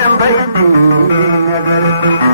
Number 2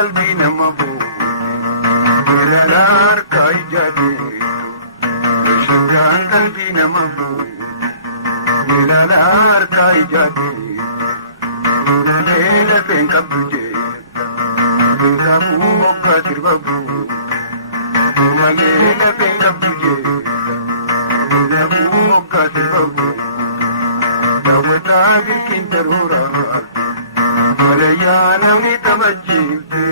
qalbii nama bu'u ilaalaar kaayyaadee shagaan qalbii nama bu'u ilaalaar kaayyaadee lafeen qabdu jee beekamuu hoggaa sirba bu'u malee lafeen qabdu jee beekamuu hoggaa sirba bu'u daawwataa birkiin daruura malayyaa namni taphachiifte.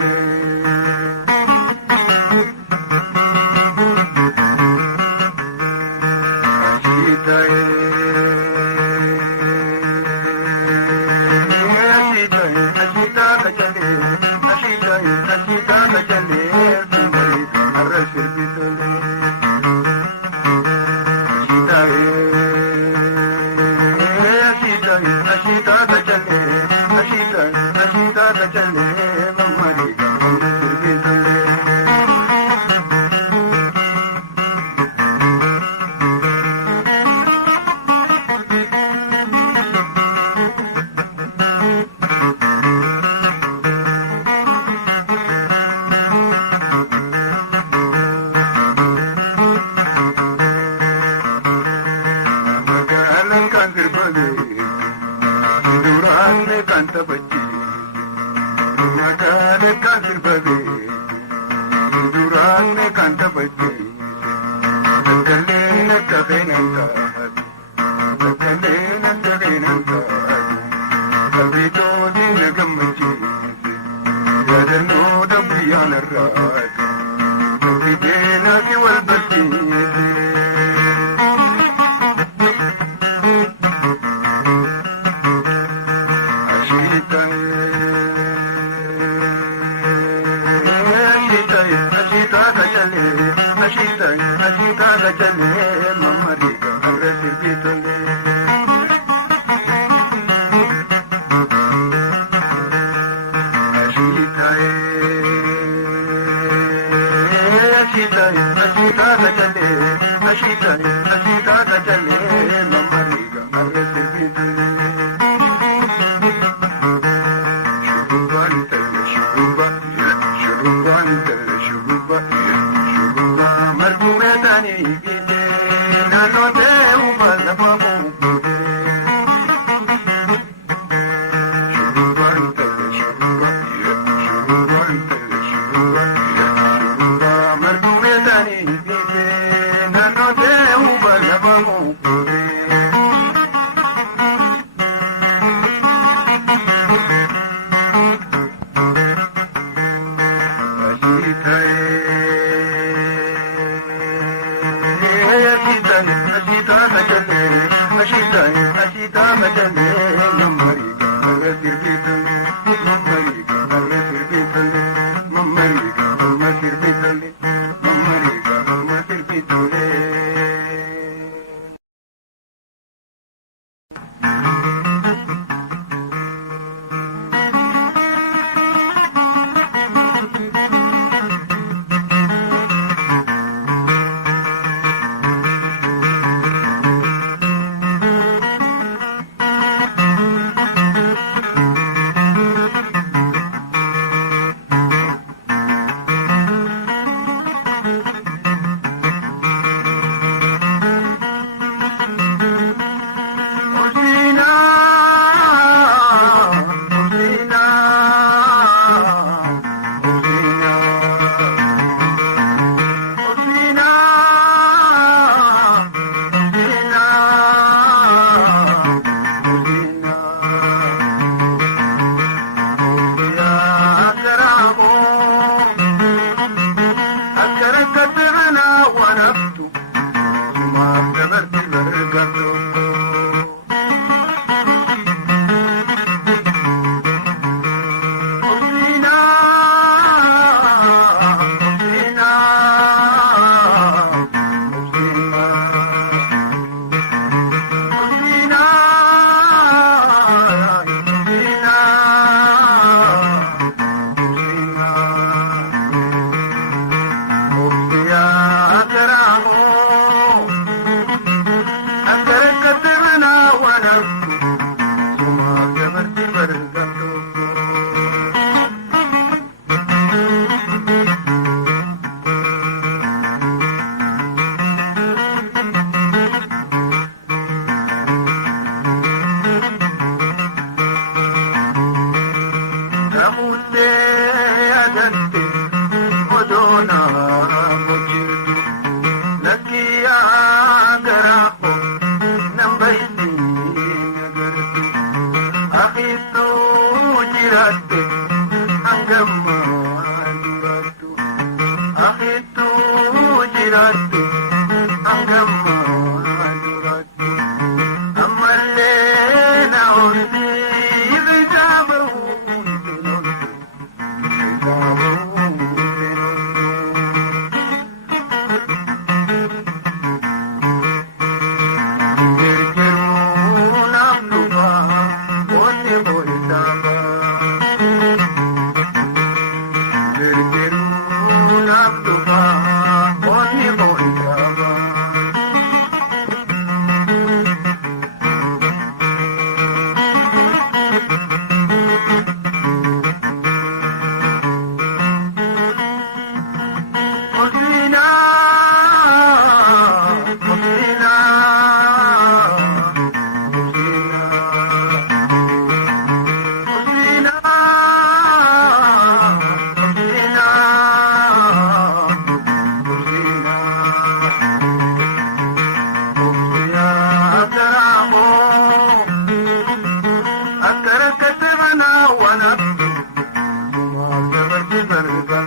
Hello,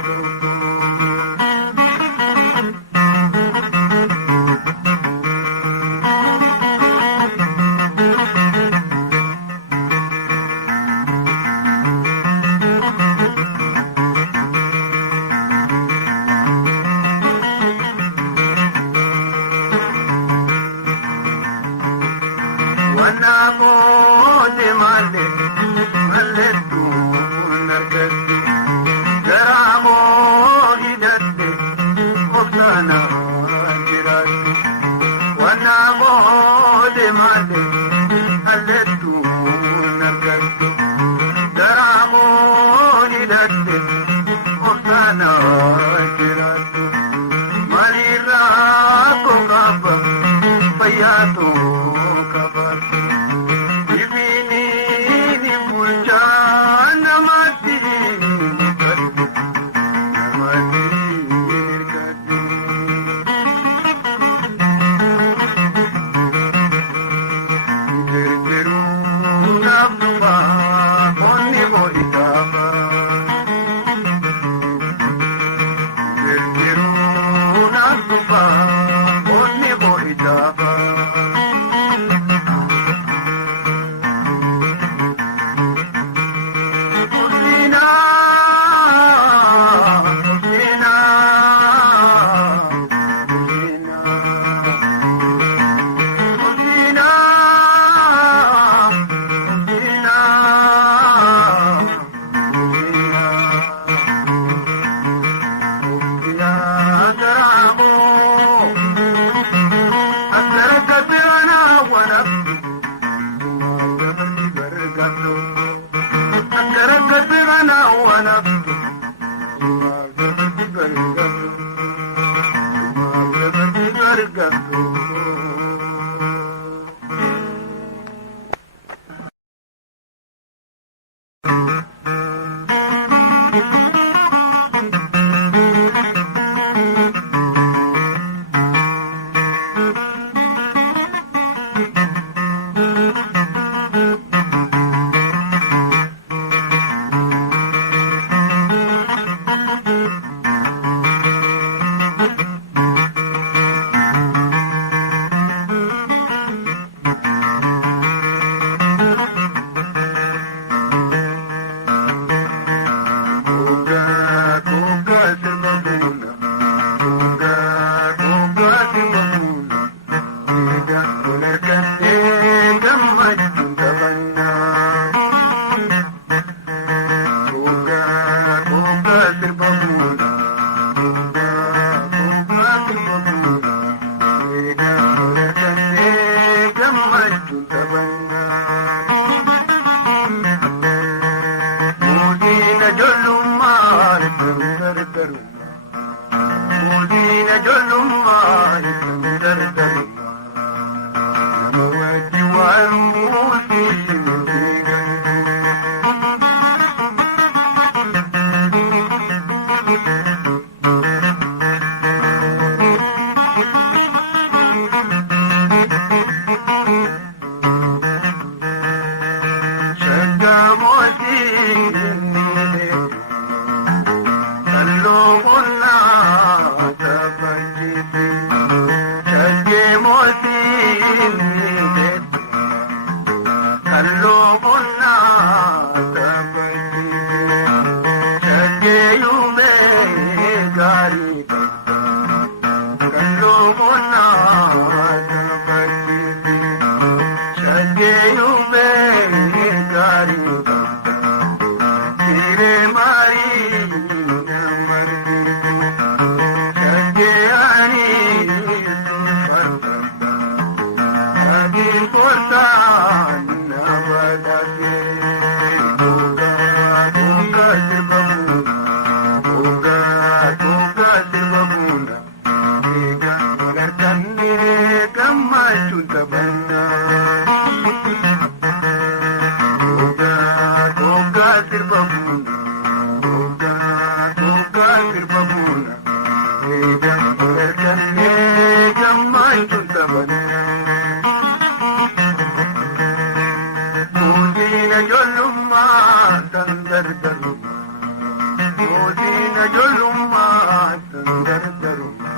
ijoollummaa kan gargaarummaa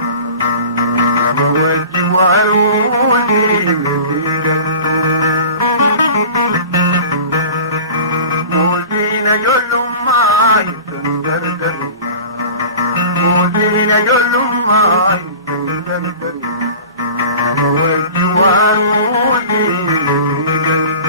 nama wajji waaruutii mitiidhantu mootiin ijoollummaa kan gargaarummaa mootiin ijoollummaa kan gargaarummaa nama wajji waaruutii mitiidhantu.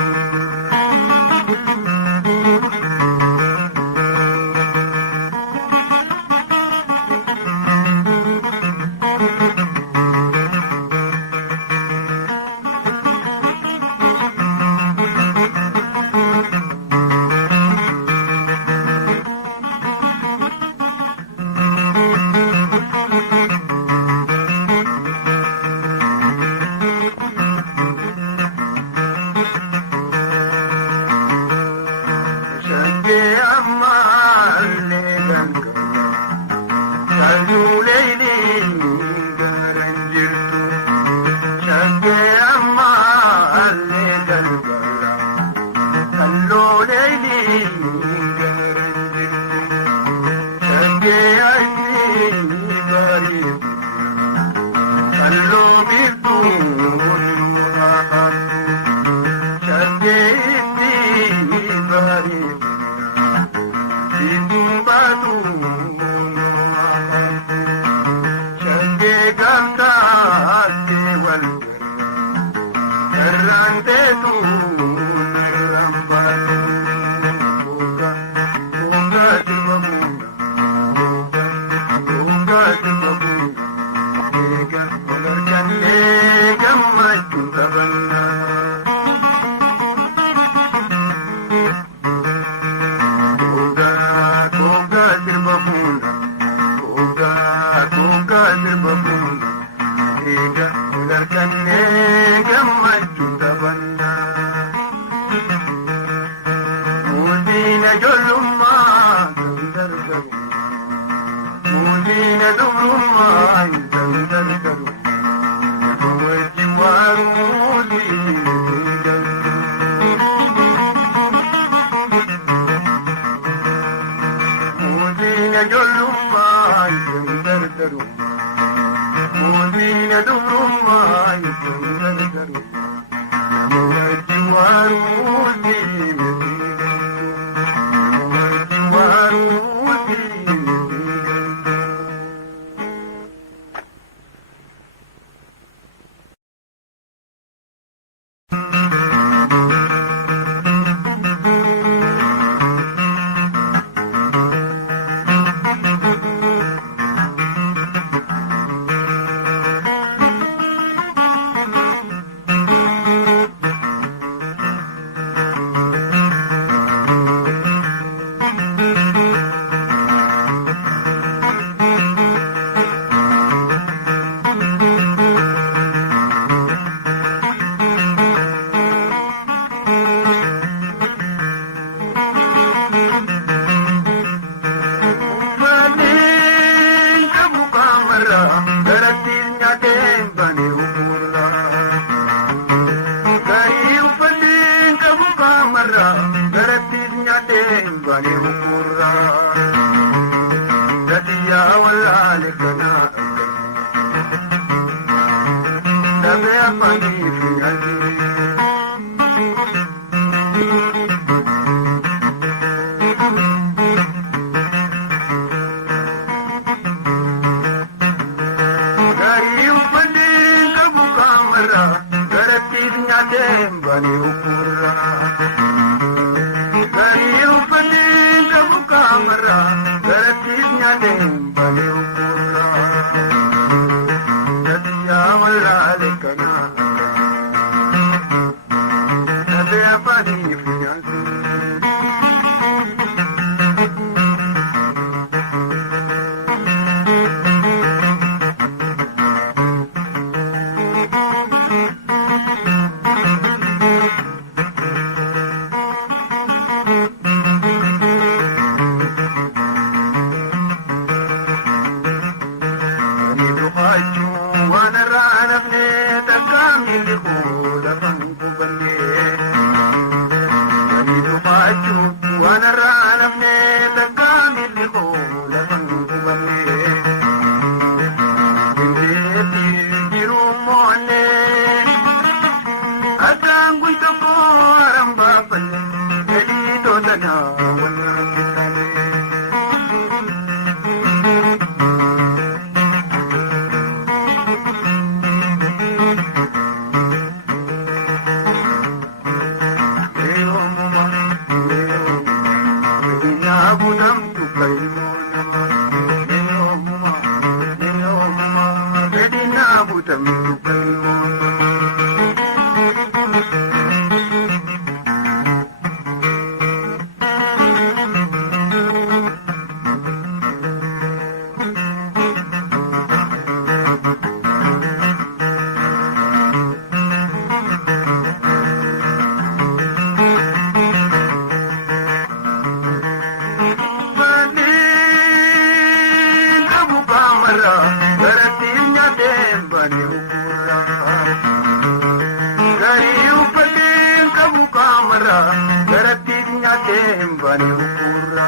bani ukura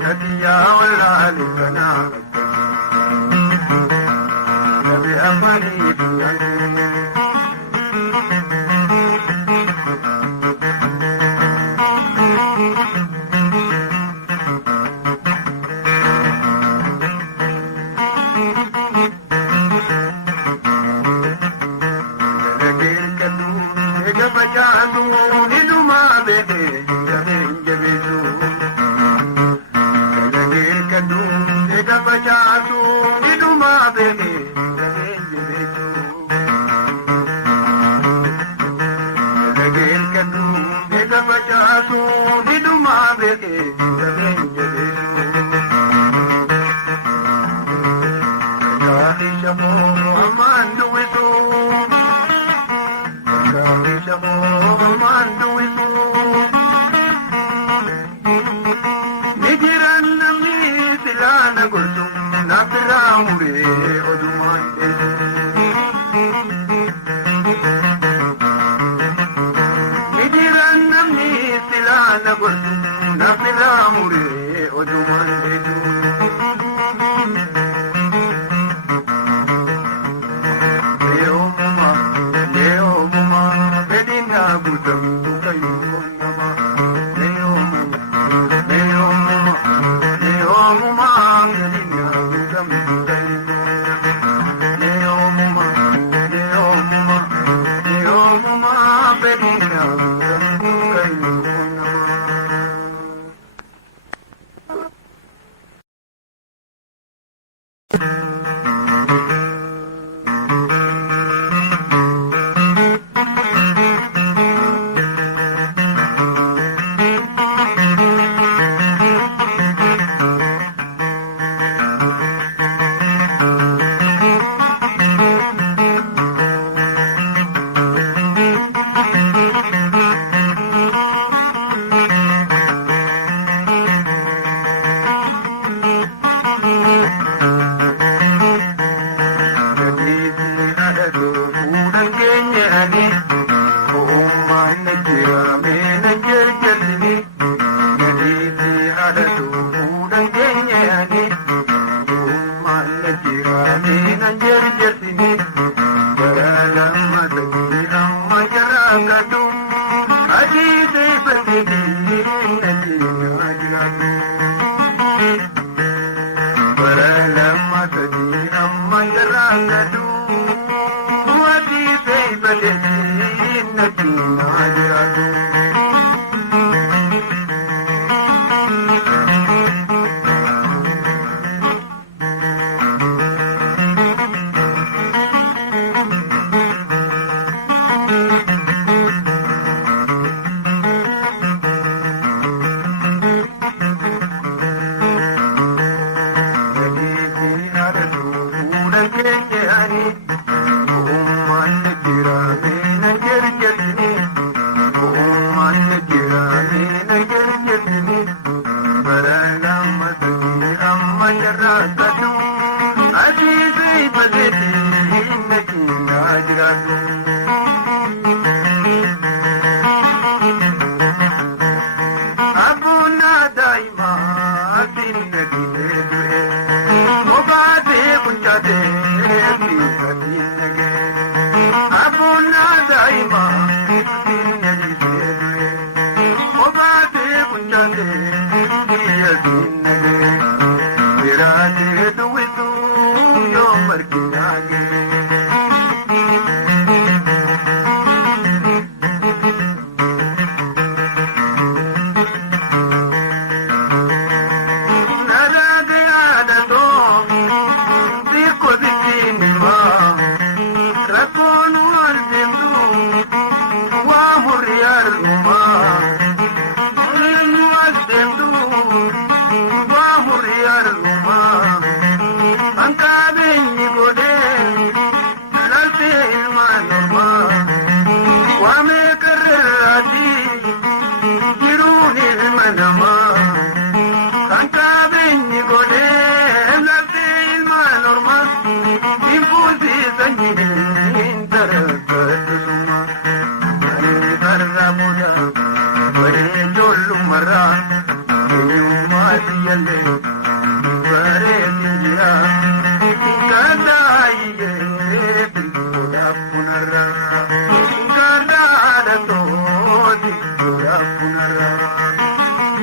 Nadiya wala likana Nabi amani duyane malee bareedinaa gadaayyee bilbulaaf kunarraa gadaadha tooti bilbulaaf kunarraa.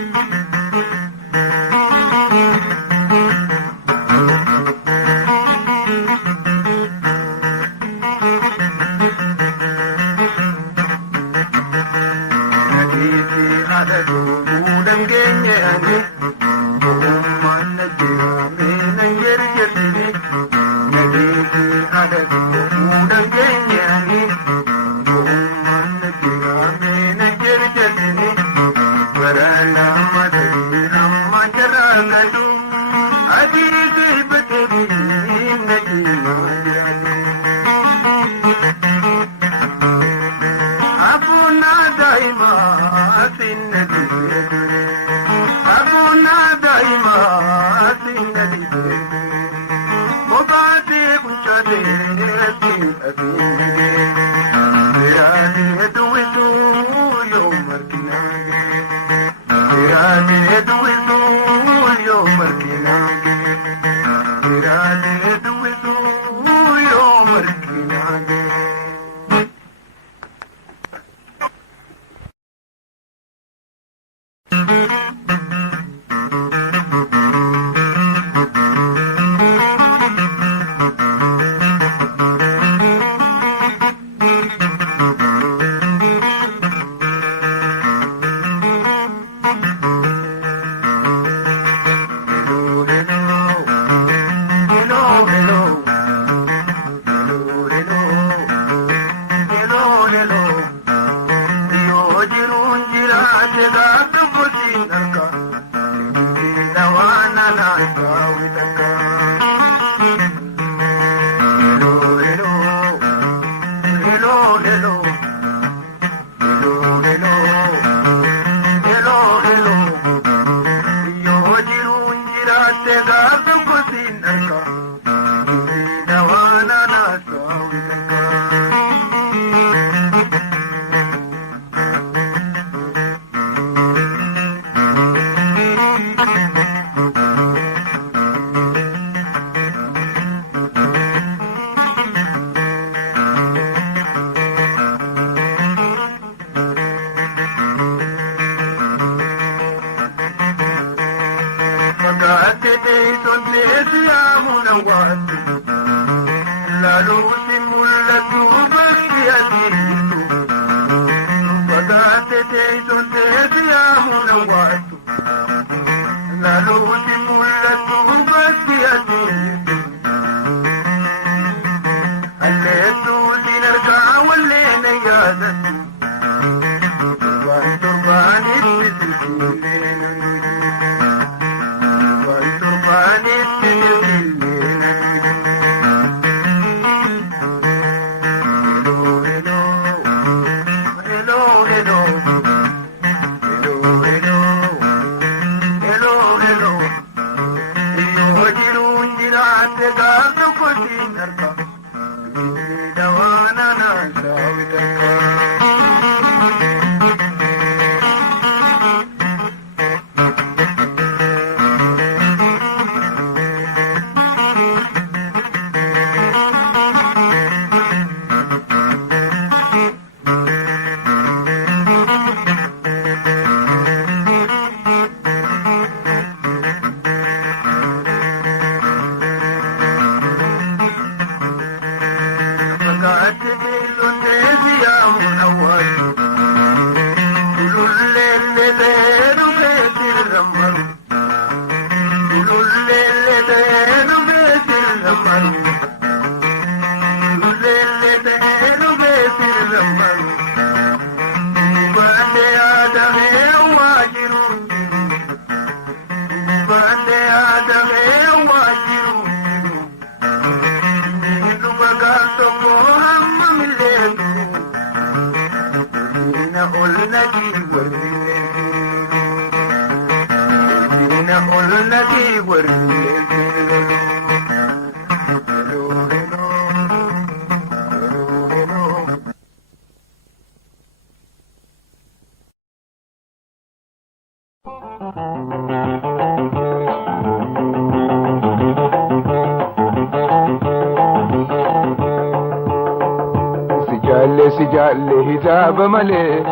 sijalle hizaba male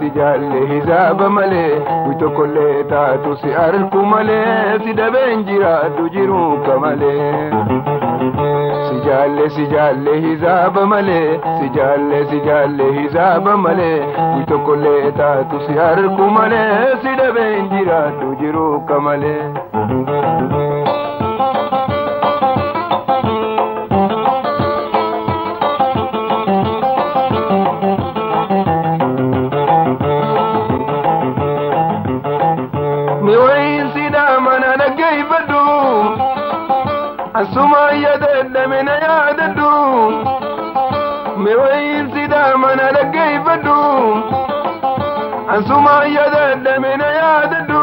sijalle hizaba male wito kolle taatu si arku male si daben jiraadu jiru kamale sijalle hizaba male sijalle hizaba male wito kolle taatu si arku male si daben jiraadu jiru kamale asuma yadda min yaddu me wayin sida mana lagayfadu asuma yadda min yaddu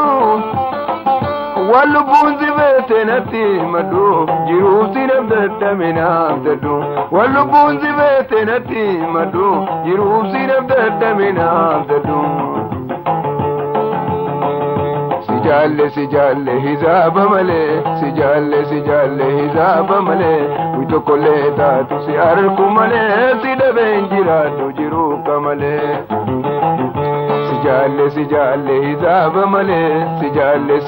wallu bunzi betenati madu jiru sinabda min abdu wallu bunzi betenati madu jiru sinabda min abdu sijalle hizaba male sijalle hizaba male wito kolle taatu si arku male si daben jiraadu jiru kamale sijalle hizaba male sijalle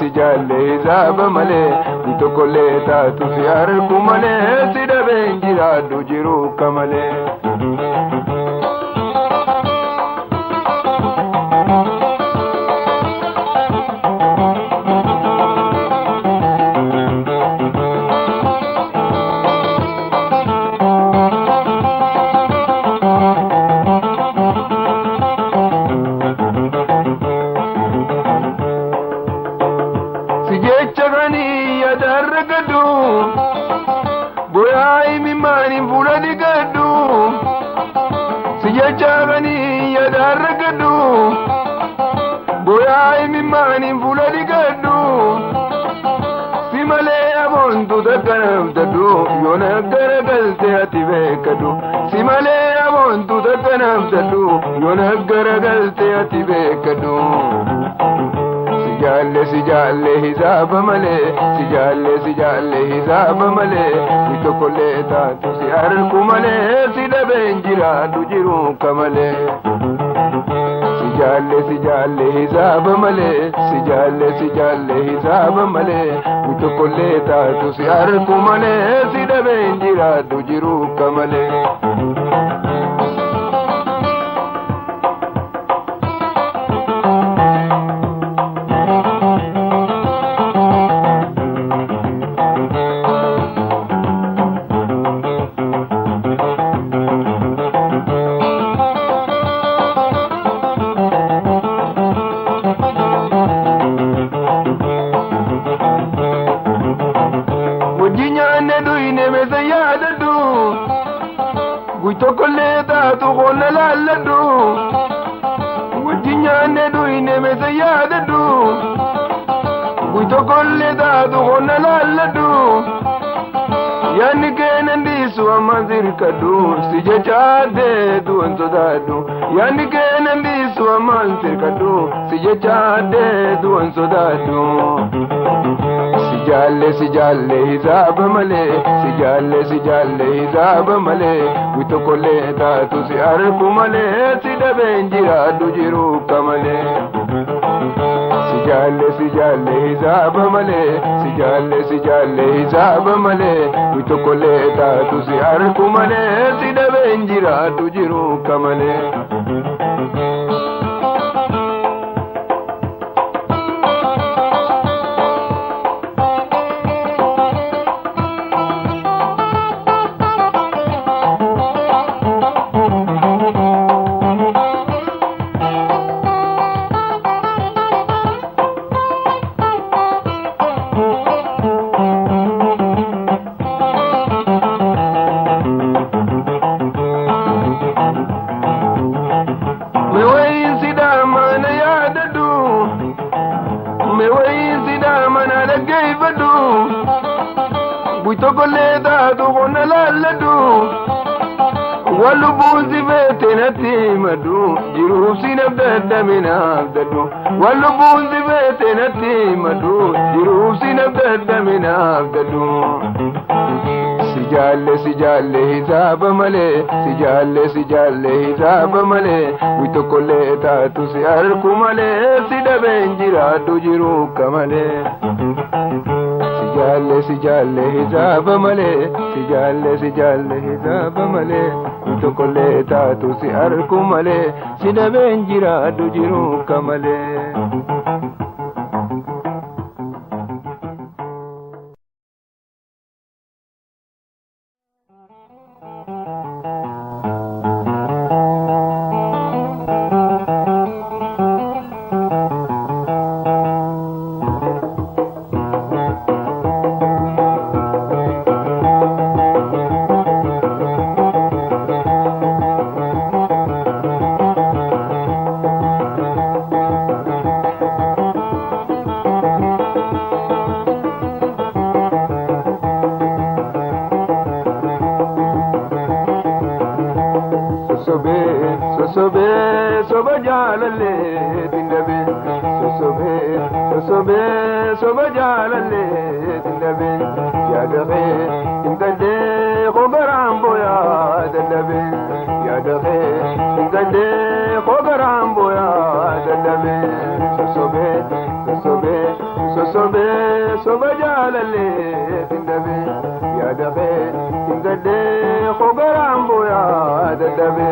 hizaba male wito kolle taatu si arku male si daben jiraadu jiru kamale boyai mimani fulani gadu sijachagani yadaragadu boyai mimani fulani gadu simale abontu dakanamtadu yona garagalte atibekadu simale abontu dakanamtadu yona garagalte atibekadu sijalle hizaba male sijalle hizaba male wito kolle taatu si arku male si daben jiraadu jiru kamale sijalle hizaba male sijalle hizaba male wito kolle taatu si arku male si daben jiraadu jiru kamale wito kolle taatu kolle lalladu wajjinyane duine mese yaadadu wito kolle taatu kolle lalladu yanni keenan diisu amman sirkadu sije chaade du'an sodaadu yanni keenan diisu amman sirkadu sije chaade du'an sodaadu sijalle hizaba male sijalle hizaba male wito kolle taatu si arku male si daben jiraadu jiru kamale sijalle hizaba male sijalle hizaba male wito kolle taatu si arku male si daben jiraadu jiru kamale tokolle taatu konna lalladu wallu buusi beetenatti madu jiruuf sinabdaddaminaabdaddu wallu buusi beetenatti madu jiruuf sinabdaddaminaabdaddu sijalle hisaaba malee sijalle hisaaba malee witokkolee taatu si arku malee si dhabeen jiraadhu jiru kamalee sijalle hisaaba malee sijalle hisaaba malee witokkolee taatu si arku malee si dhabeen jiraadhu jiru kamalee. Soba jalalle tindabe soba jalalle tindabe yadabe tindade khogarambo ya dadabe yadabe tindade khogarambo ya dadabe soba jalalle tindabe yadabe tindade khogarambo ya dadabe.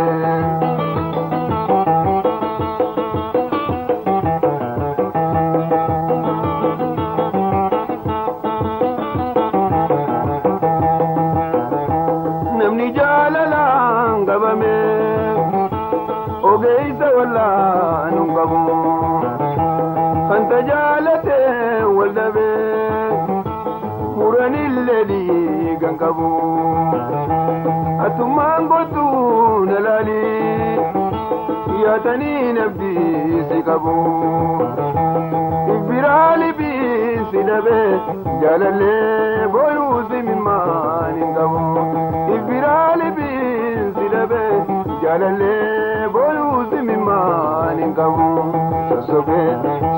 Ogeysa wala nungabu Khanta jalate waldabe Murani ledi gangabu Atumangotu nalali Yatani nabdi sikabu Ibirali bi sidabe Jalale boyu simimani ngabu Ibirali bi sidabe Jalale boyu simimani ngabu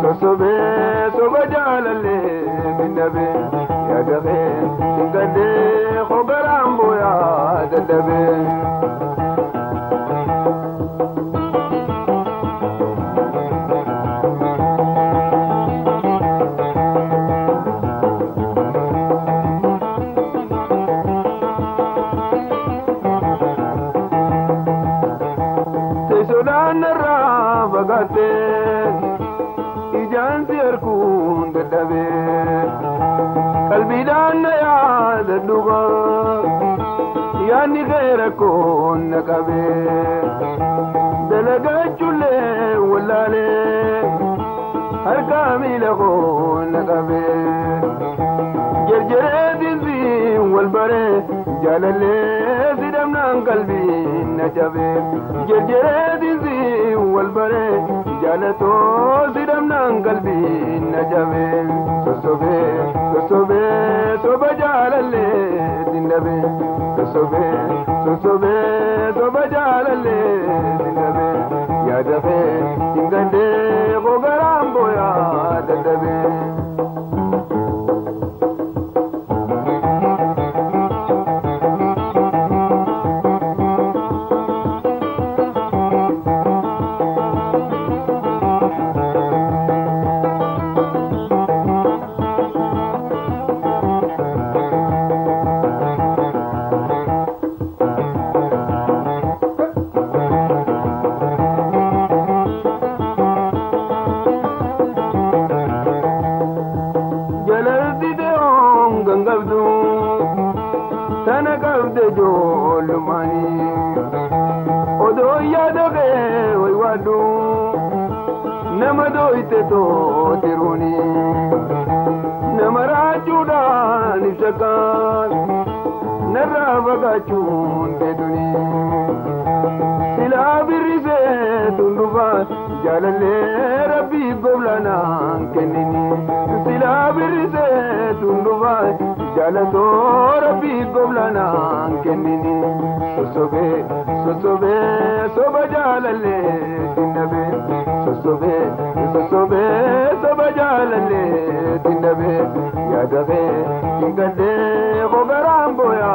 Sosobe soba jalale bindabe Yadabe ingade khogarambo ya dadabe Sodanara bagate ijansi arkun dadabe kalbidan ya daduga yani ghaira kun nakabe dalaga chule walale har kamil kun nakabe jerjere dinzi walbare jalale sidamna qalbi najabe jerjere dinzi walbare jalato sidamna qalbi najabe sosobe soba jalale dindabe sosobe soba jalale dindabe yadabe ingande khogarambo ya dadabe Tanakavde jolumani odo yadabe wadu namado iteto tiruni namarajuda nisakan narabagachun beduni silabirise tunduba jalale rabbi goblana kenini silabirise tunduba jalato rabbi goblana kenini sosobe soba jalale tindabe sosobe soba jalale tindabe yadabe ingade khogarambo ya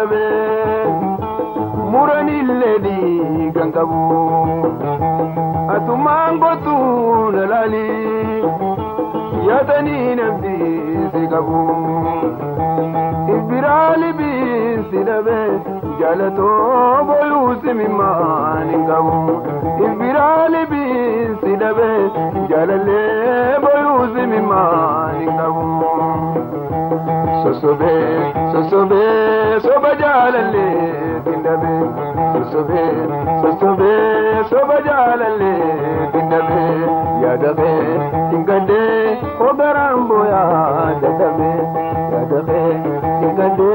dadhabe muranillee kan qabu atumaan gootu nalaali yaadanii namni si qabu ibiraali biisi dhabe jaalatoo booluu simimaan hin qabu ibiraali biisi dhabe jaalallee booluu simimaan hin qabu sosobe sosobe soba jaalallee tindabe sosobe sosobe soba jaalallee tindabe yaadabe tingade ogarambo yaadabe yaadabe tingade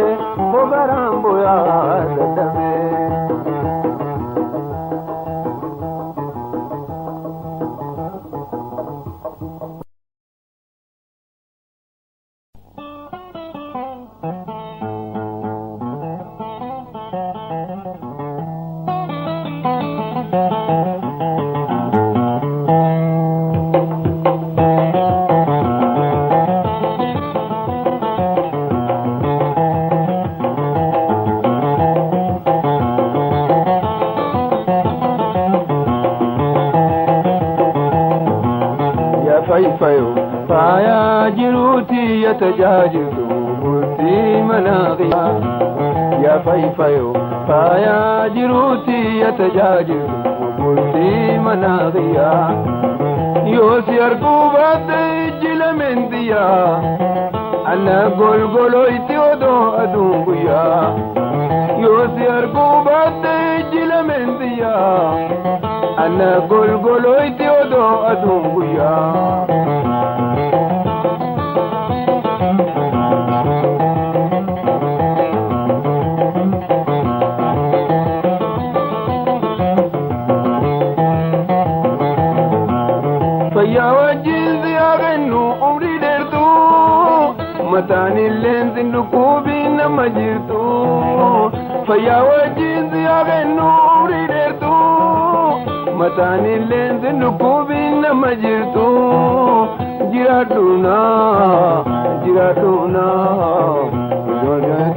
ogarambo yaadabe فايا جروتي يتجاجر قلتي مناغيا يا فايفايو فايا جروتي يتجاجر قلتي مناغيا يوسي أرقوبات جل من ديا أنا قلقلويتي ودو أدوبيا يوسي أرقوبات جل من ديا أنا قلقلويتي ودو أدوبيا فيا وجيز يا غنو عمري درتو متاني اللينز النكوبي نما جرتو فيا وجيز يا غنو عمري درتو متاني اللينز النكوبي نما جرتو جراتونا جراتونا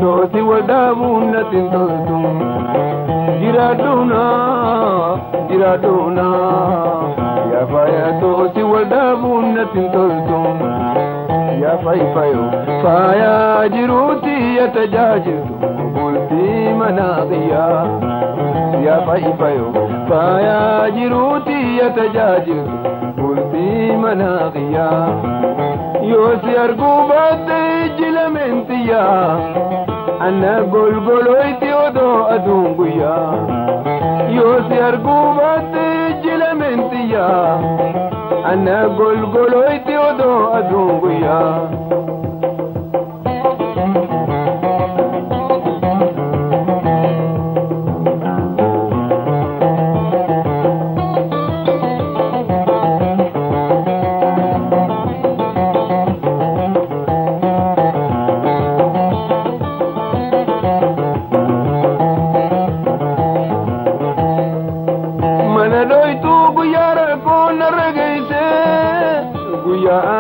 توسي ودابونا تنتوتو جراتونا جراتونا يا فايا توسي ودابونا تنتوتو يا فايفايو فايا جروتي يتجاجر قلتي مناغيا يا فايفايو فايا جروتي يتجاجر قلتي مناغيا يوسي أرقوبات جل من تيا أنا قلقلويتي ودو أدوبيا يوسي أرقوبات جل من تيا أنا قلقلويتي ودو أدوبيا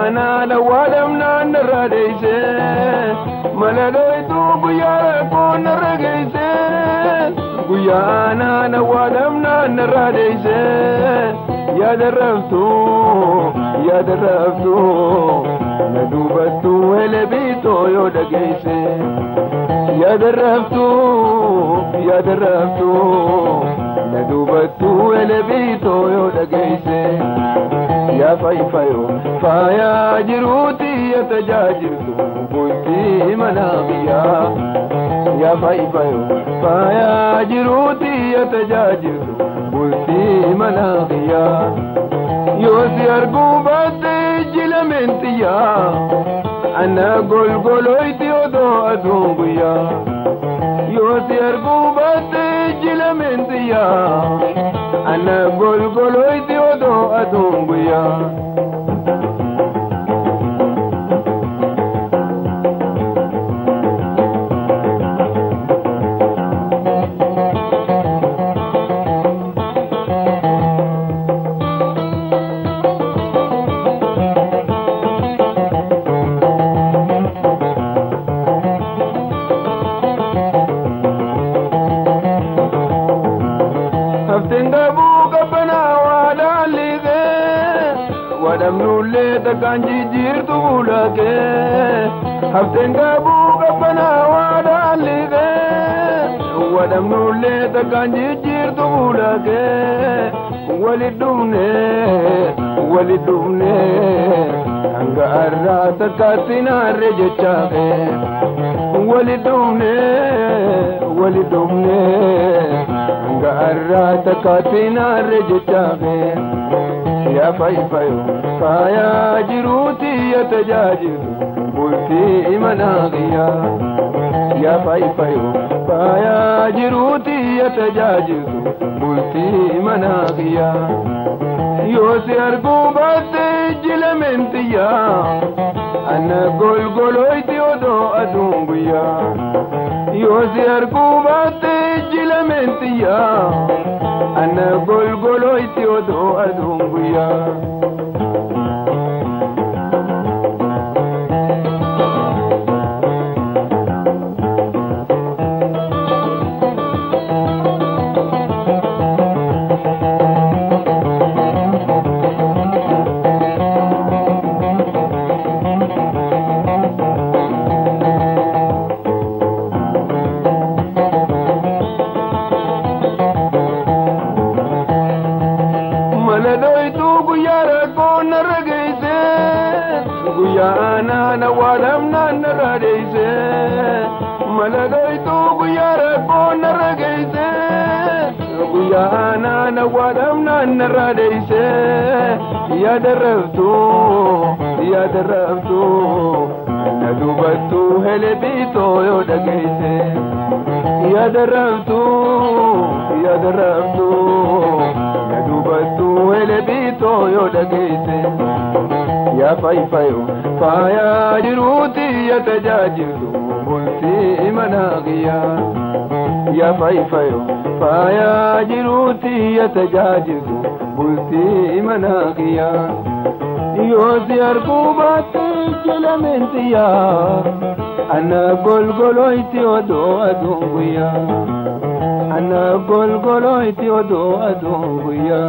أنا لوالمنا نراديسه ملالويتو بيا كون رجيسه بيا أنا لوالمنا نراديسه يا درفتو ندوبتو هلبيتو يودجيسه يا درفتو ندوبتو هلبيتو يودجيسه يا فايفايو فايا جروتي يتجاجر قلتي مناغيا يا فايفايو فايا جروتي يتجاجر قلتي مناغيا يوسي أرقوبات جل من تيا أنا قلقلويتي ودو أدوبيا يوسي أرقوبات جل من تيا أنا قلقلويتي ودو أدوبيا Haftengabu kapana wala lige Wadam nulle takanji jirtu mulake Haftengabu kapana wala lige Wadam nulle takanji jirtu mulake Walidumne Anga arra takatina rejechake Walidumne Anga arra takatina rejechake Ya faifayo Faya jiruti yatajajidu Bulti imanagiya Ya faifayo Faya jiruti yatajajidu Bulti imanagiya Yosi argubate jilamentiya Ana golgoloiti odo adunguya Yosi argubate jilamentiya Ana golgoloiti odo adunguya Guyana walam nan radise Malagaitu guyara kon ragaise Guyana walam nan radise Ya darabtu Nadubatu helebito yo dagaise Ya darabtu Nadubatu helebito yo dagaise Ya faifayo Faya jiruti yatajajidu Bulti imanagiya Ya faifayo Faya jiruti yatajajidu Bulti imanagiya Yosi argubate jilamentiya Ana golgoloiti odo adunguya Ana golgoloiti odo adunguya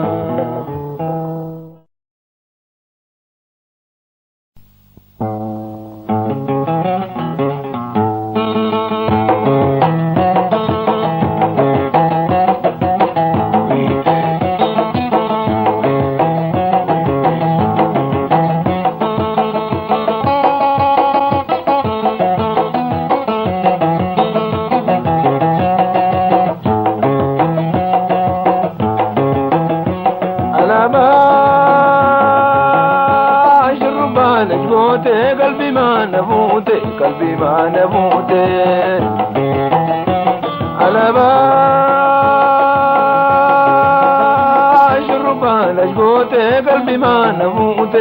قلبي ما نموت على ما شربان أشبوت قلبي ما نموت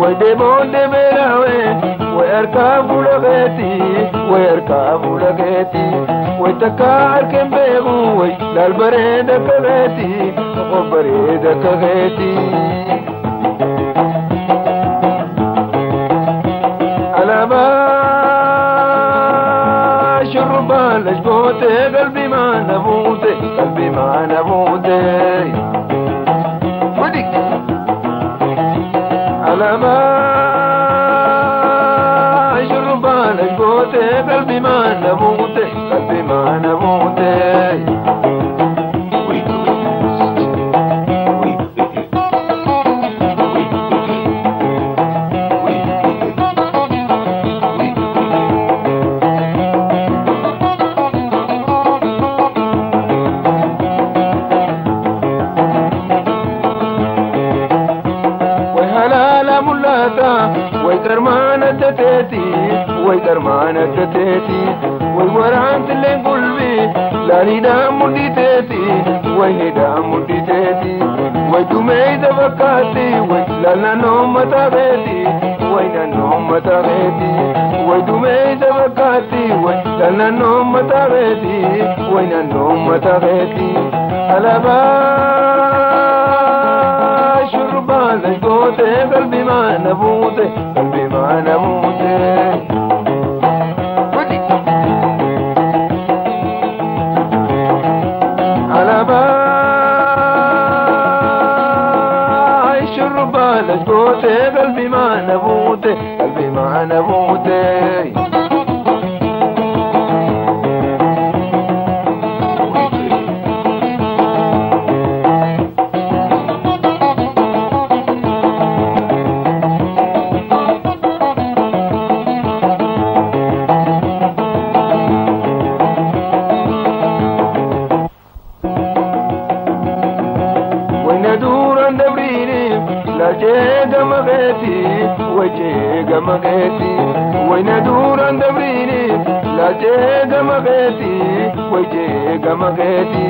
ودبون دبراوي ويركب لغيتي ويتكار كم بيغوي للبريد كغيتي وبريد كغيتي على ما شربان لجبوتي قلبي ما نبوتي على ما شربان لجبوتي قلبي ما نبوتي ويكرمانة تتيتي ويورانت اللي قلبي لا ندا مدي تيتي ويهدا مدي تيتي ويدومي دبكاتي ويلنا نوم تغيتي وينا نوم تغيتي ويدومي دبكاتي ويلنا نوم تغيتي وينا نوم تغيتي على شربان لجوتي قلبي ما نبوتي قلبي ما نبوتي لجوتي قلبي ما نبوتي قلبي ما نبوتي جيغا مغيتي وجيغا مغيتي وين دورا دبريني لا جيغا مغيتي وجيغا مغيتي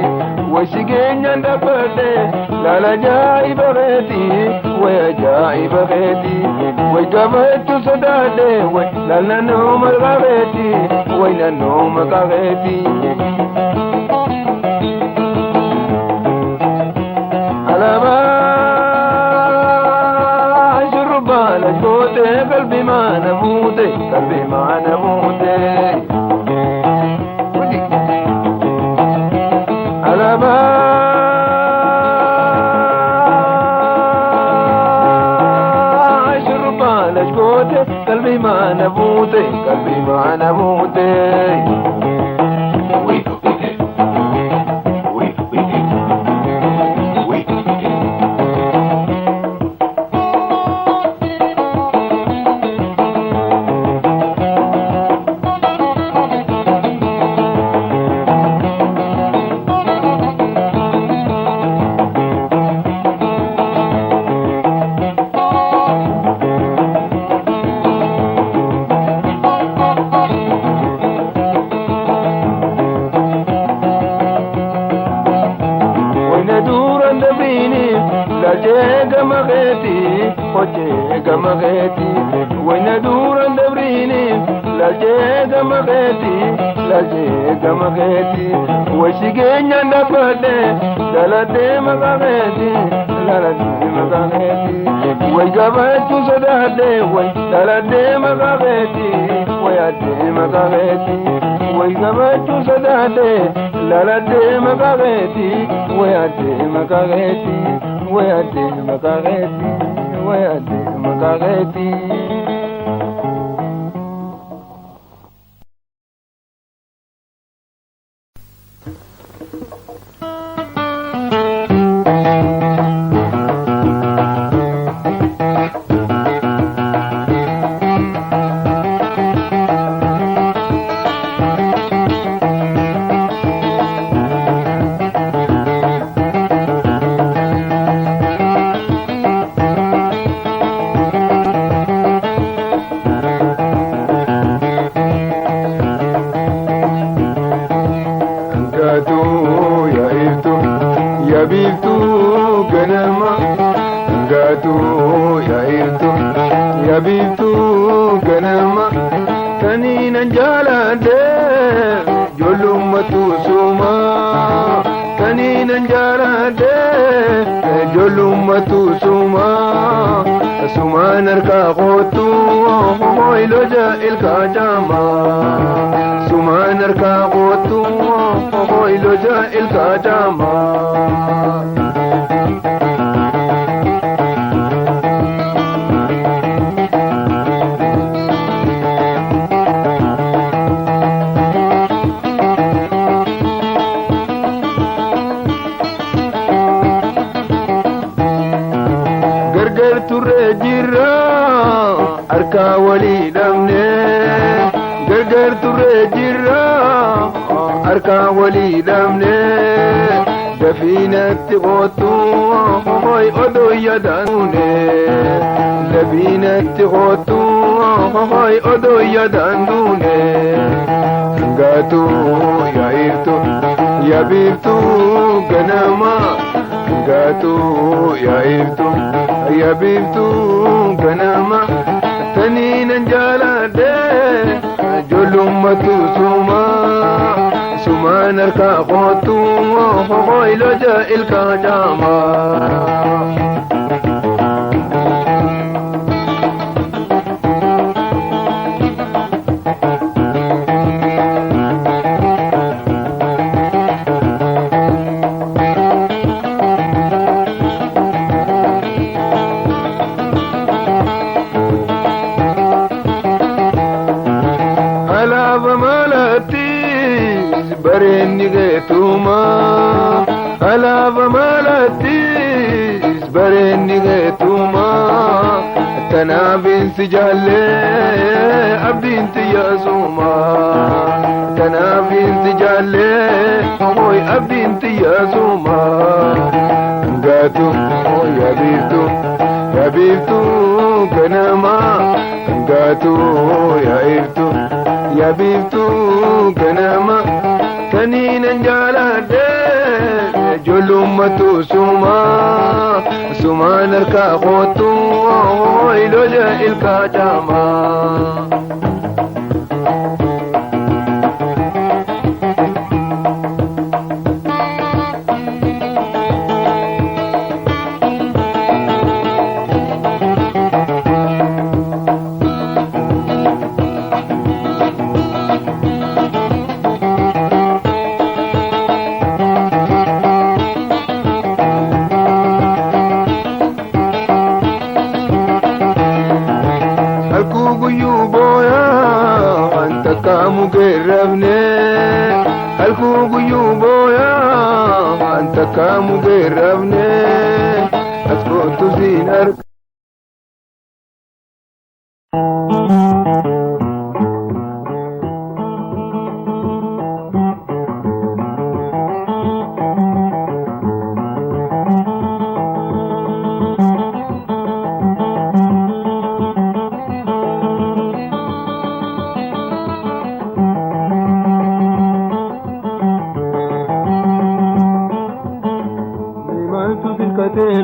وشيغين يندبتي لا لا جاي بغيتي ويا جاي بغيتي ويقبت صدادي ولا نوم الغغيتي وين النوم غغيتي على لجوتي قلبي ما نموتي قلبي ما نموتي على شربا لجوتي قلبي ما نموتي قلبي ما نموتي جيغا مغيتي وجيغا مغيتي وين دورا دبريني لا جيغا مغيتي لا جيغا مغيتي وشيغين يندبتي لا لا دي مغيتي لا لا دي مغيتي ويقبت صدادي لا لا دي مغيتي ويا دي مغيتي ويقبت صدادي لا لا دي مغيتي ويا دي مغيتي ويا دي مغيتي ويا دي مغيتي gaatu yaa'iftu yaabiftu ganama taniinan jaaladhe ijoollummaatu sumaan harkaa kootu ho'iloja ilkaa jaamaa. Bareenni geetuma alaaba malaattis bareenni geetuma tanaafiinsi jaallee abdiin xiyyaasuma tanaafiinsi jaallee hoy abdiin xiyyaasuma gaatu yaabiftu ganama gaatu yaabiftu ganama taniinan jaaladhe ijoollummaatu sumaan harkaa kootu ho'iloja ilkaa jaamaa. Halkuu guyyuu booyaa anta kaamu geerrabne as kootu siin arga.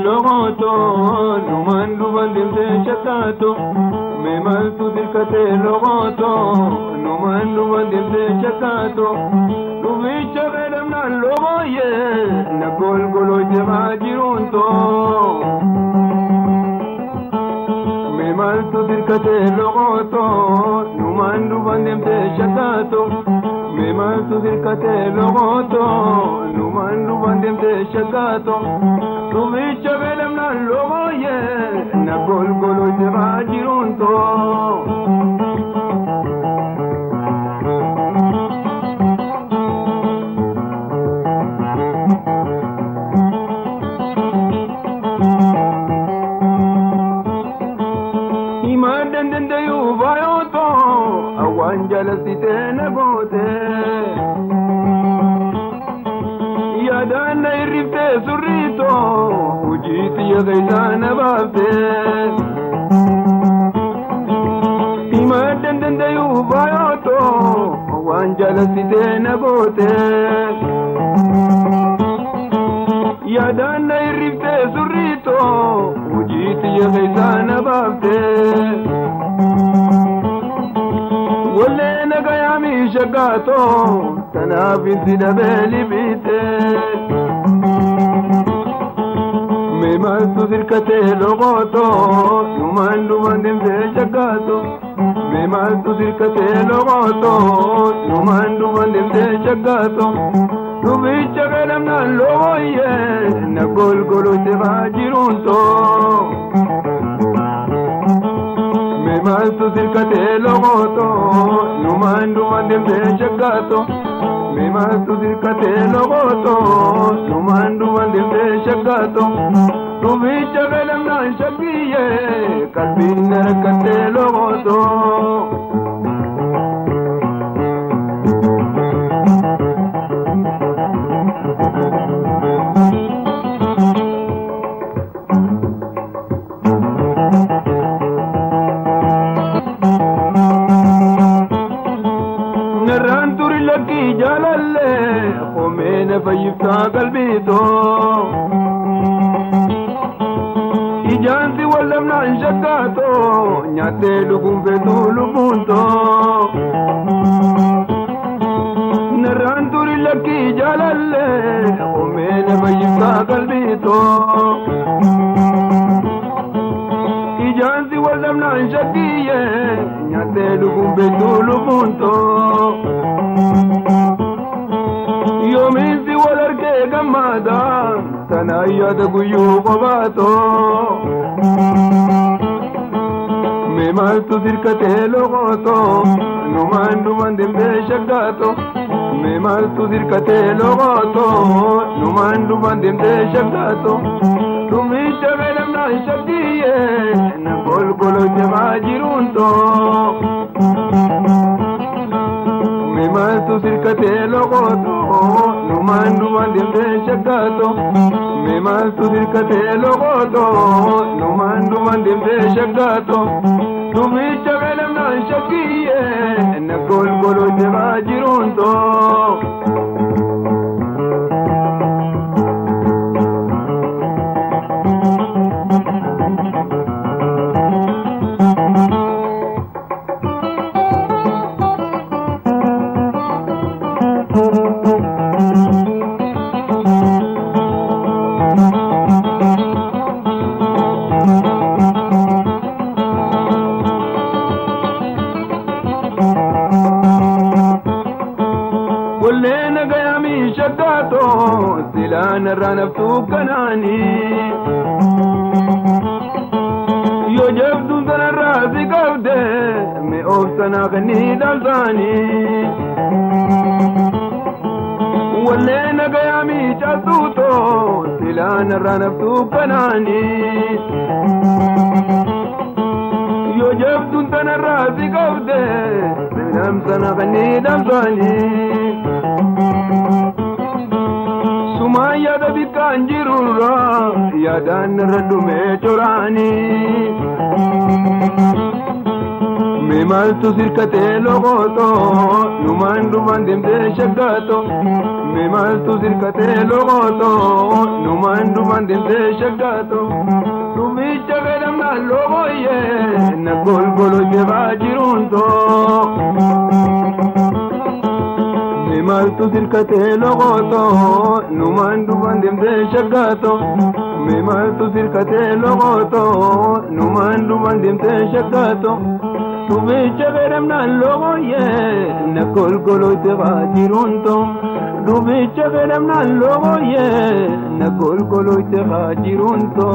logoto numan duban dimte chakato me maltu dilkate logoto numan duban dimte chakato nubicha bedam na logoye na gol golo jema jirunto me maltu dilkate logoto numan duban dimte chakato me maltu dilkate logoto numan duban dimte chakato nubicha bedam na logoye na gol golo jema jirunto Jalasite nagote yadana irifte surrito ujiti yagaitana bafte imadendende yubayoto wan jalasite nagote yadana irifte surrito ujiti yagaitana bafte Wole nagayami shagato tanafi sidabeli bite me masu zirkate logoto numandu mandim se shagato me masu zirkate logoto numandu mandim se shagato nubicha galam na logoye na gol golo te vajirunto Masu zirkate logoto numandu mandim se shagato me masu zirkate logoto numandu mandim se shagato nubicha galam na shagiye kalbi narakate logoto Jalalle khomene fayifta qalbito shakkato nyaate lubbun feetu lubbunto narraan turi lakkii jaalalle omeena fayyiftaa qalbiito ijaansi wal dhabnaan shakkiyye nyaate lubbun feetu lubbunto yoomiinsi wal argee gammaada tanaa yaada guyyuu qobaato mee maaltu sirkatee loqooto numaan dhuman dembee shaggaato mee maaltu sirkatee loqooto numaan dhuman dembee shaggaato dhumicha beelamnaan shaggiyye na golgolo jabaa jiruunto mee maaltu sirkatee loqooto numaan dhuman dembee shaggaato mee maaltu sirkatee loqooto numaan dhuman dembee shaggaato dhumicha beelamnaan shaggiyye na golgolo jabaa jiruunto Walleena gayamii shaggaato silaan irraa naftuu kanaani yoo jabduun sanarraa si qabde mee oofsanaa kannii dhalsaani walleena gayamii caaltuuto silaan irraa naftuu kanaani yoo jabduun sanarraa si qabde namsana kannii dhalsaani sumaa yaada bikkaan jirurra yaadaan irra dhumee coraani mee maaltu sirkatee loqooto numaan dhuman deemtee shaggaato mee maaltu sirkatee loqooto numaan dhuman deemtee shaggaato dhumicha beelamnaan loqooyye na golgolo jabaa jiruunto mee maaltu sirkatee loqooto numaan dhuman deemtee shaggaato mee maaltu sirkatee loqooto numaan dhuman deemtee shaggaato dhumicha beelamnaan loqooyye na golgolo jabaa jiruunto dhumicha beelamnaan loqooyye na golgolo jabaa jiruunto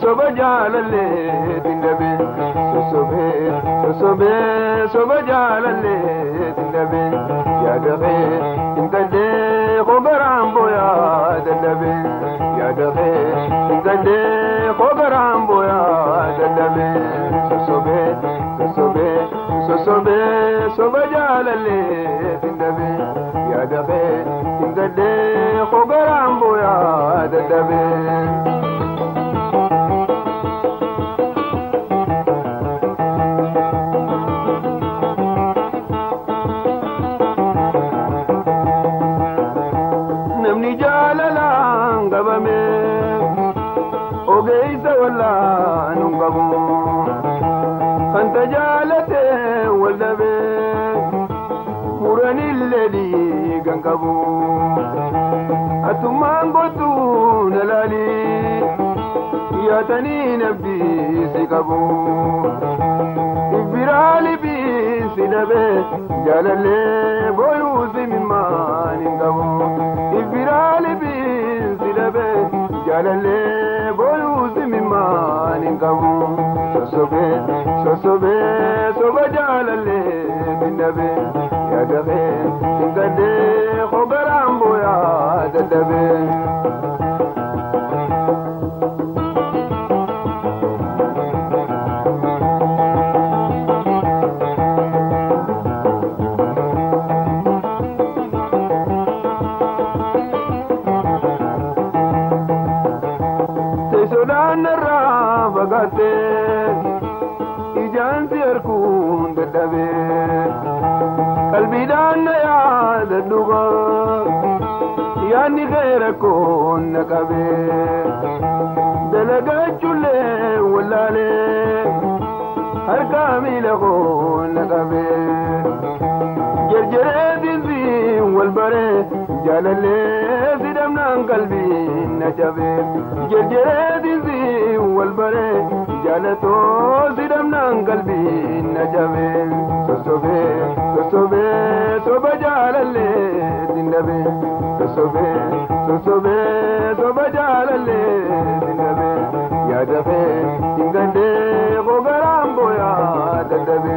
soba jaalalle dindabe soba jaalalle dindabe yaadabe intande khogarambo ya dindabe yaadabe intande khogarambo ya dindabe soba jaalalle dindabe yaadabe intande khogarambo ya dindabe ogeysa walla nungabu kanta jaalate waldabe muranille diigangabu atummaan gotu nalaali yaatanii nabdiisi qabu ibiraali biisi dhabe jaalallee booyuusi mimmaan hin qabu ibiraali biisi dhabe jaalallee booyuusi mimmaan hin qabu sosobe soba jaalallee dindabe ya dabe ingade khogarambo ya dadabe Sodanara bagate ijan sirkun dadabe qalbidan ya daduga yani ghayra kun nakabe dalaga chule walale har kamil kun nakabe jerjere dizi walbare jalale sidamna qalbi najabe jerjere dizi walbare jalato sidamna qalbi najabe sosobe sosobe soba jalale dindabe sosobe sosobe soba jalale dindabe yadabe ingande gogarambo ya dadabe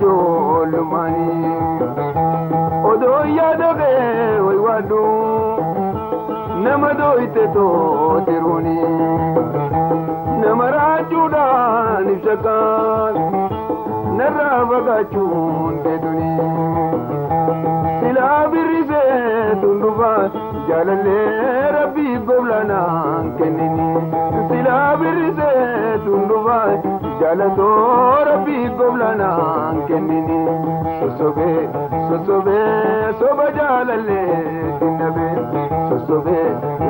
jolmani odo yadoge way wadu namado iteto tiruni namara juda nifsakan naravaga chun deduni sila birze tunduba jalale rabbi goblana kenini sila birze tunduba jalato rabbi goblana kenini sosobe sosobe soba jalale dinnabe sosobe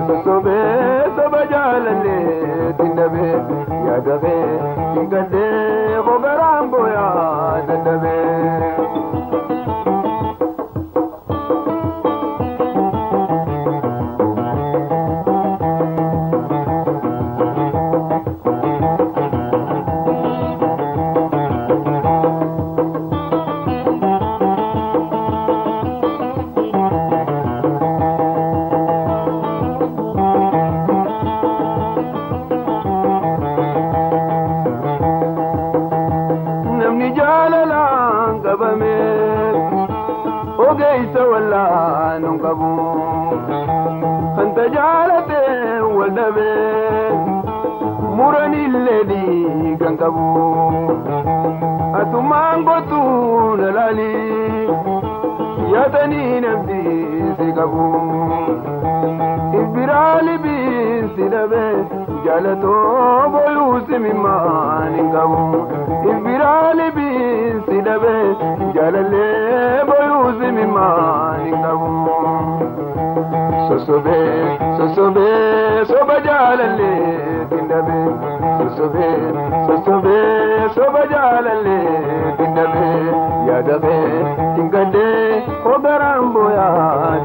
sosobe soba jalale dinnabe yadabe ingade gogarambo ya dadabe ولا ننقبو أنت جالته والنبي مرني الذي كنقبو أتمان قطون لالي يتني نبدي سيقبو إبرالي بسنبي جالته بيوس مما ننقبو إبرالي بسنبي جالله بيوس مما ننقبو sosobe sosobe soba jalale dindabe sosobe sosobe soba jalale dindabe yadabe tingande ogarambo ya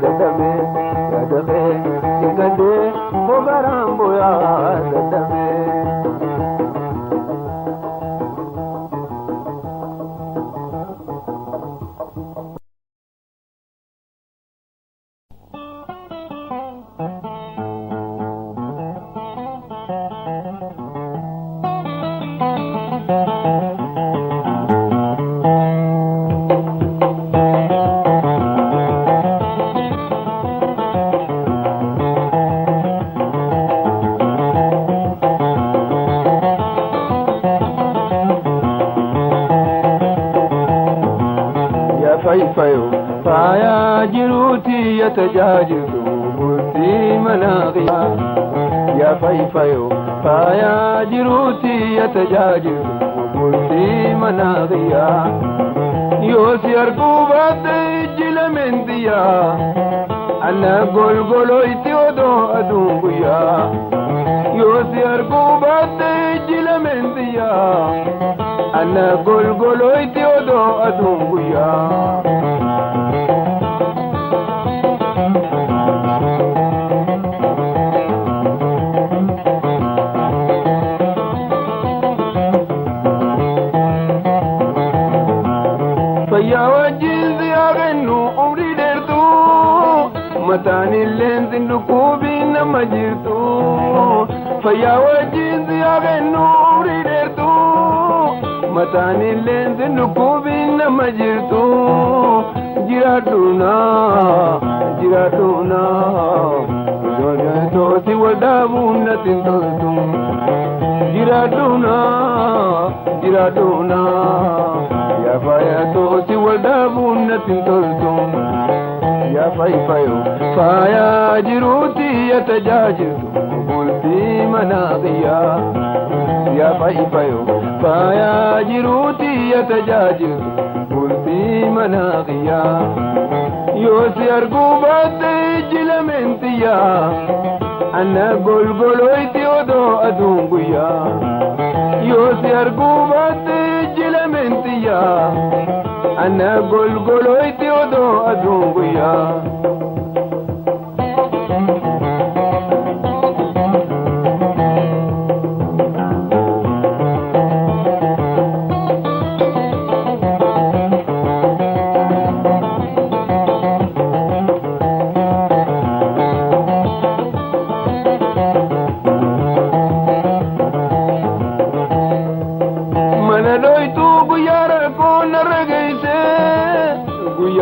dadabe yadabe tingande ogarambo ya dadabe فايفايو فايا جروتي يتجاجز بلتي مناغيا يا فايفايو فايا جروتي يتجاجز بلتي مناغيا يوسي أرقوبات جل من ديا أنا قول إتي ودو أدوبيا يوسي أرقوبات جل tiya ana golgoloyti odo adunguya fayya wajjin ziyaaganu umri dheertu mataan illeen zindukkuubiin nama jirtu fayya wajjin ziyaaganu umri dheertu mataan illeen zindukkuubiin nama jirtu jiraadhuna toosi wadaabuun natin toltu jiraadhuna ya faya toosi wadaabuun natin toltu ya fayfayo faya jiruuti ya tajaajiltu bultii manaaqiya ya fayfayo faya jiruuti ya tajaajiltu bultii manaaqiya yoosi arguu baatte jilamentiya ana golgoloyti odoo aduun guyyaa yoosi arguu baatte jilamentiya ana golgoloyti odoo aduun guyyaa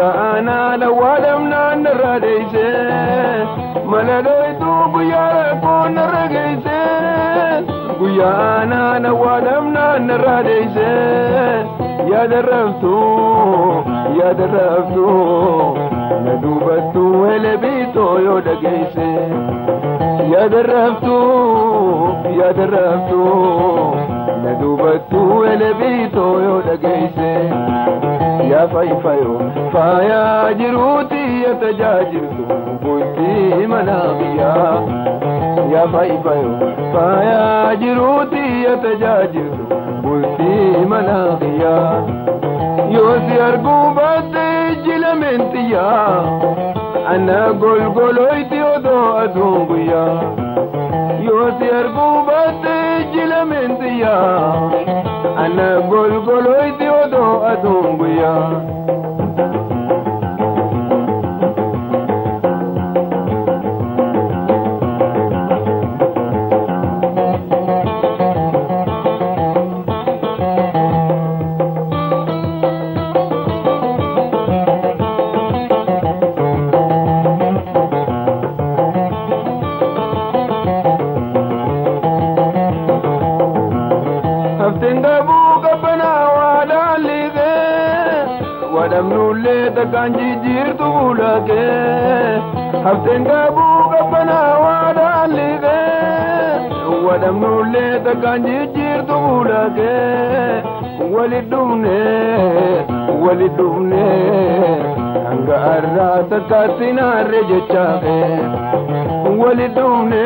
ana la wadam nan radeyse maladoytu guyara kon regeyse guyana la wadam nan radeyse ya daraftu nadubatu elebito yo dageyse ya daraftu nadubatu elebito yo dageyse ya fayfayo faya jiruuti ya tajaajiltu bultii manaaqiya ya fayfayo faya jiruuti ya tajaajiltu bultii manaaqiya yoosi arguu baatte jilamentiya ana golgoloyti odoo aduun guyyaa yoosi arguu baatte jilamentiya ana golgoloyti odoo aduun guyyaa wadamnulle takanji jirtu bulake haftenga buga bana wadalide wadamnulle takanji jirtu bulake walidumne anga arra takatina rejechake walidumne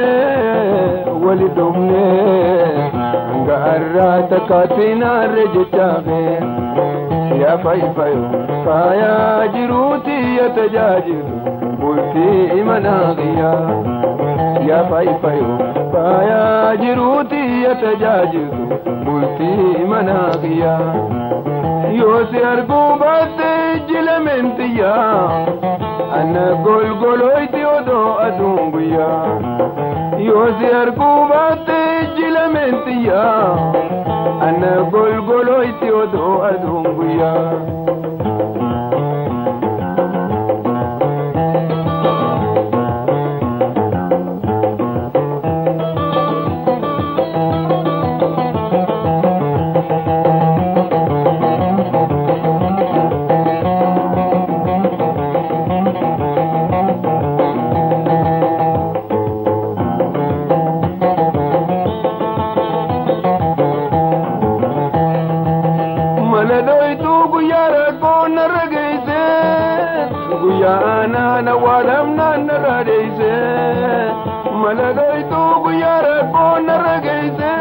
anga arra takatina rejechake ya fayfayo faya jiruuti ya tajaajiltu bultii manaaqiya ya fayfayo faya jiruuti ya tajaajiltu bultii manaaqiya yoosi arguu baatte jilamentiya ana golgoloyti odoo aduun guyyaa yoosi arguu baatte jilamentiya ana golgoloyti odoo aduun guyyaa guyana na wadam nan radeyse maladoytu guyara kon regeyse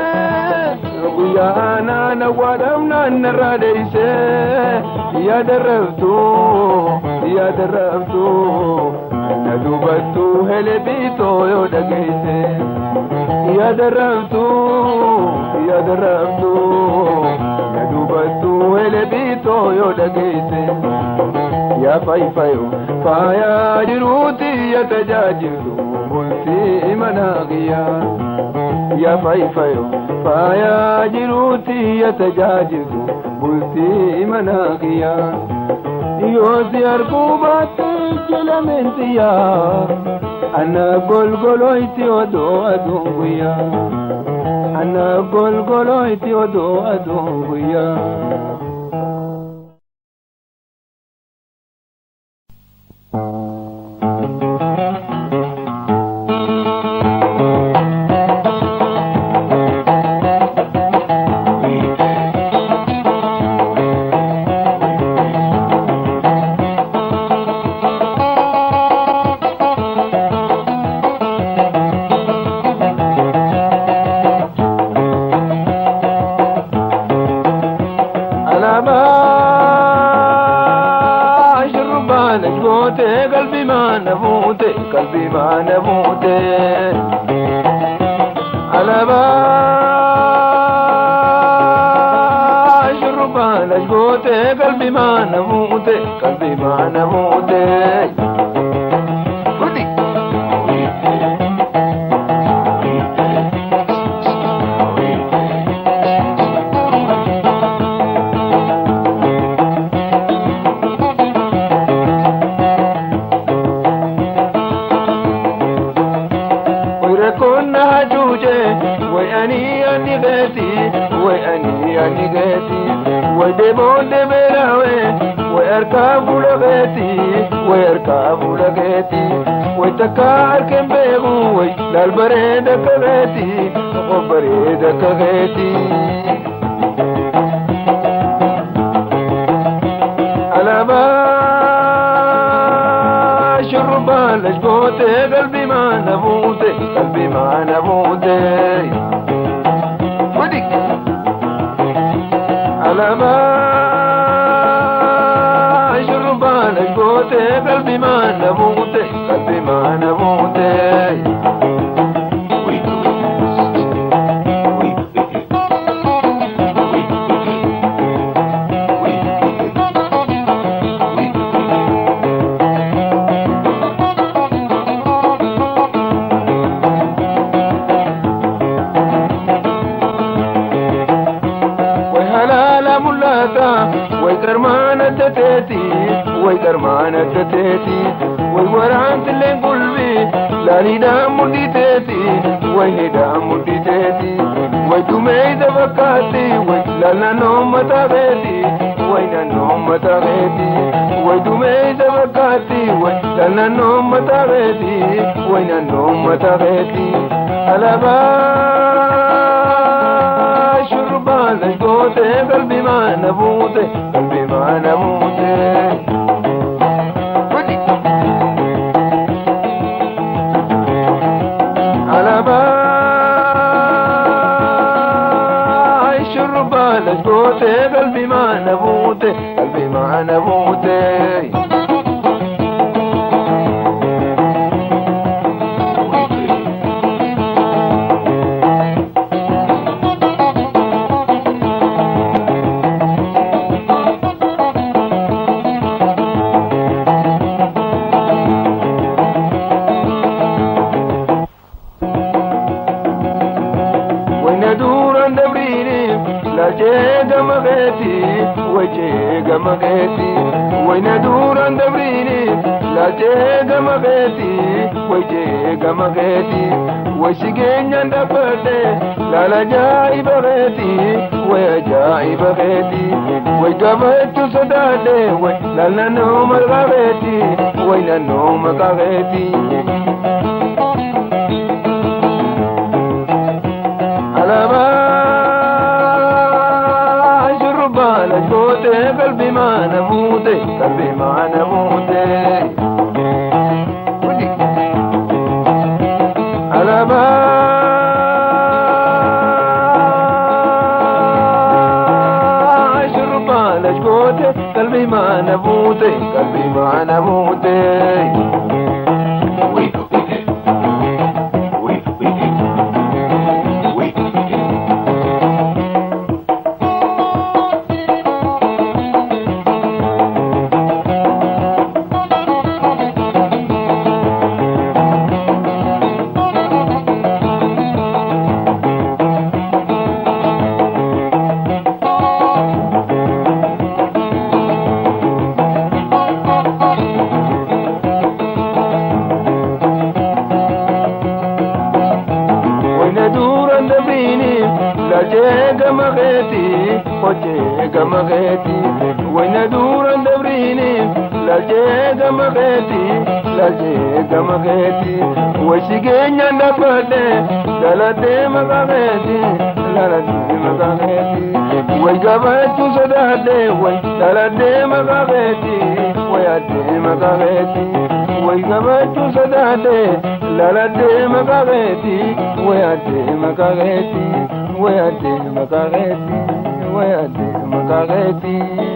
يا نانا ودمنا نراديسه يا دربتو ندوبتو هلبيتو يودقيسه يا دربتو ندوبتو هلبيتو يودقيسه يا فايفايو فايا جروتي يتجاجلو بلتي مناغيا يا فايفايو فايا جروتي يتجاجلو بلتي مناغيا يوزي أركوبات جلمنتيا أنا قلقلويتي ودو أدوبيا أنا قلقلويتي ودو أدوبيا قلبي ما نموت على باش الربان أشقوت قلبي ما نموت ودبون دبلاوي ويركب لغيتي ويتكار كم بيغوي للبريد كغيتي وبريد كغيتي على باش الربان لشقوت قلبي ما نموت على باش الربان لشقوت قلبي ما نموت ويكرمان تتيتي ويوران تلين قلبي لا ندام مديتيتي ويندام مديتيتي ويتمي دبكاتي ويلا نوم تغيتي وينا نوم تغيتي ويتمي دبكاتي ويلا نوم تغيتي وينا نوم تغيتي على باش الربان لشقوت قلبي ما نموت على باش الربان لشقوت قلبي ما نموت مغيتي وين دوران دبريني لا جيغا مغيتي وشيغين يندفرتي لا لا جاي بغيتي ويا جاي بغيتي ويقبت صدادي ولا نوم الغغيتي وين النوم غغيتي على لشقوت قلبي ما نموت على ashkoote qalbii maana buute qalbii maana buute. Gamageti, when a duran the brini, Laje Gamageti, was she gain and the birthday, Dalade Magageti, Lalade Magageti, we gave to Sadade, when Dalade Magageti, where De Magageti, we gave to Sadade, Lalade Magageti, where De Magageti, where De Magageti. Where the Magageti.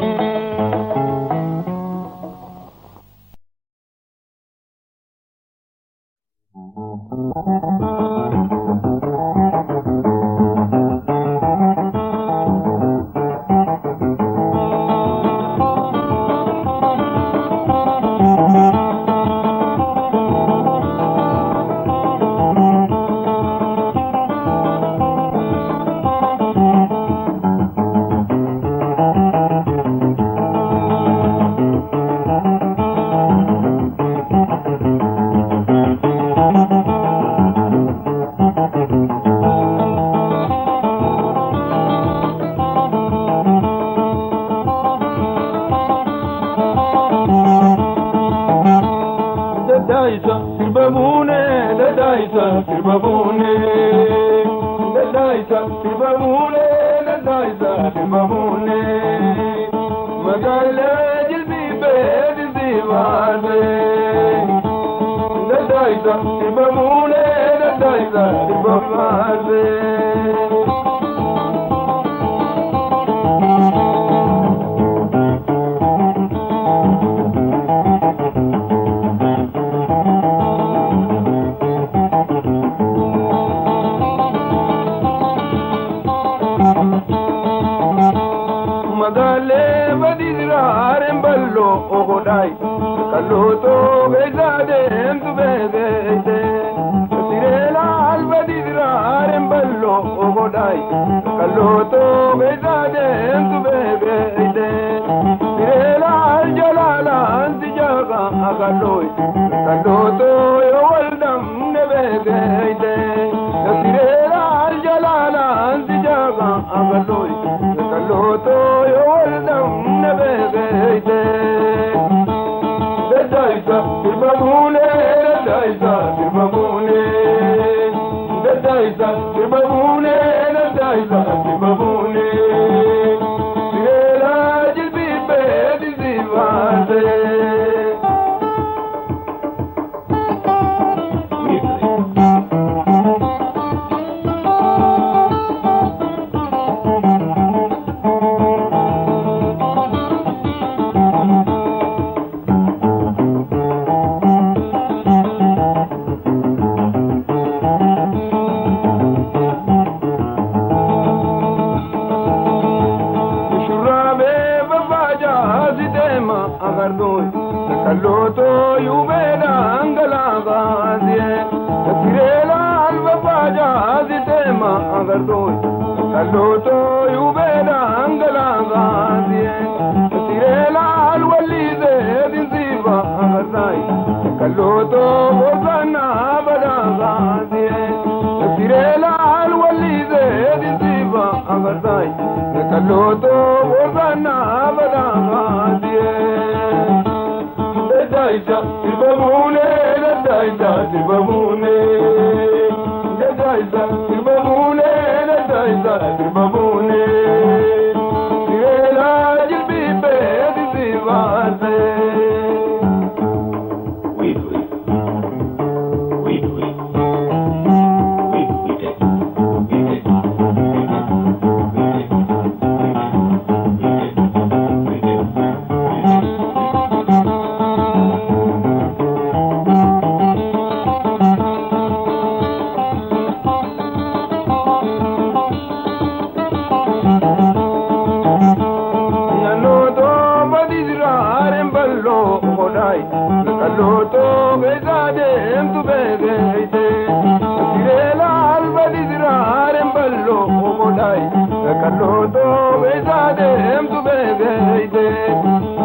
kalloto besade emtu begeite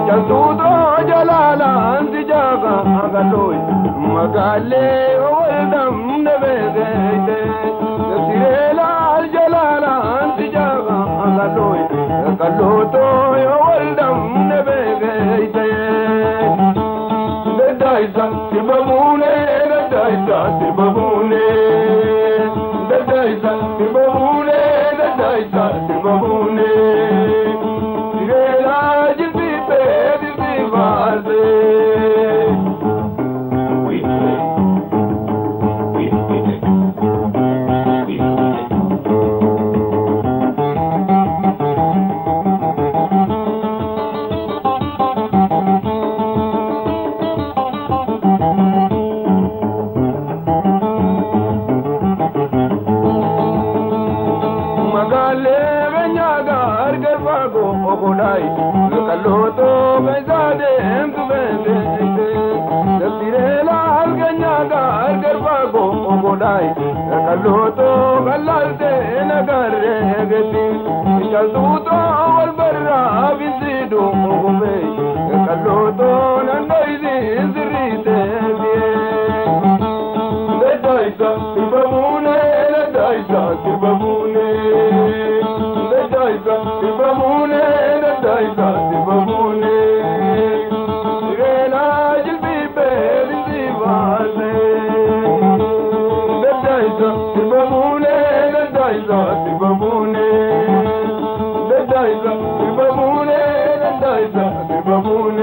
jaltuto jalala antijaga agaloy magale oldam ne begeite sirela jalala antijaga agaloy kalloto oldam ne begeite daisa tibamune daisa tibamune daisa tibamune daisa tibamune sirela jilbipe dilbivase Okolai, kalloto besade emtu begeite sirela alganyaga algarbago okolai kalloto gallalte nagarre geti jaltuto walbarra bizidu obe kalloto nandoizi zirite daisa tibamune daisa tibamune daisa tibamune daisa tibamune sirela jilbipe dilbivase daisa tibamune daisa tibamune daisa tibamune daisa tibamune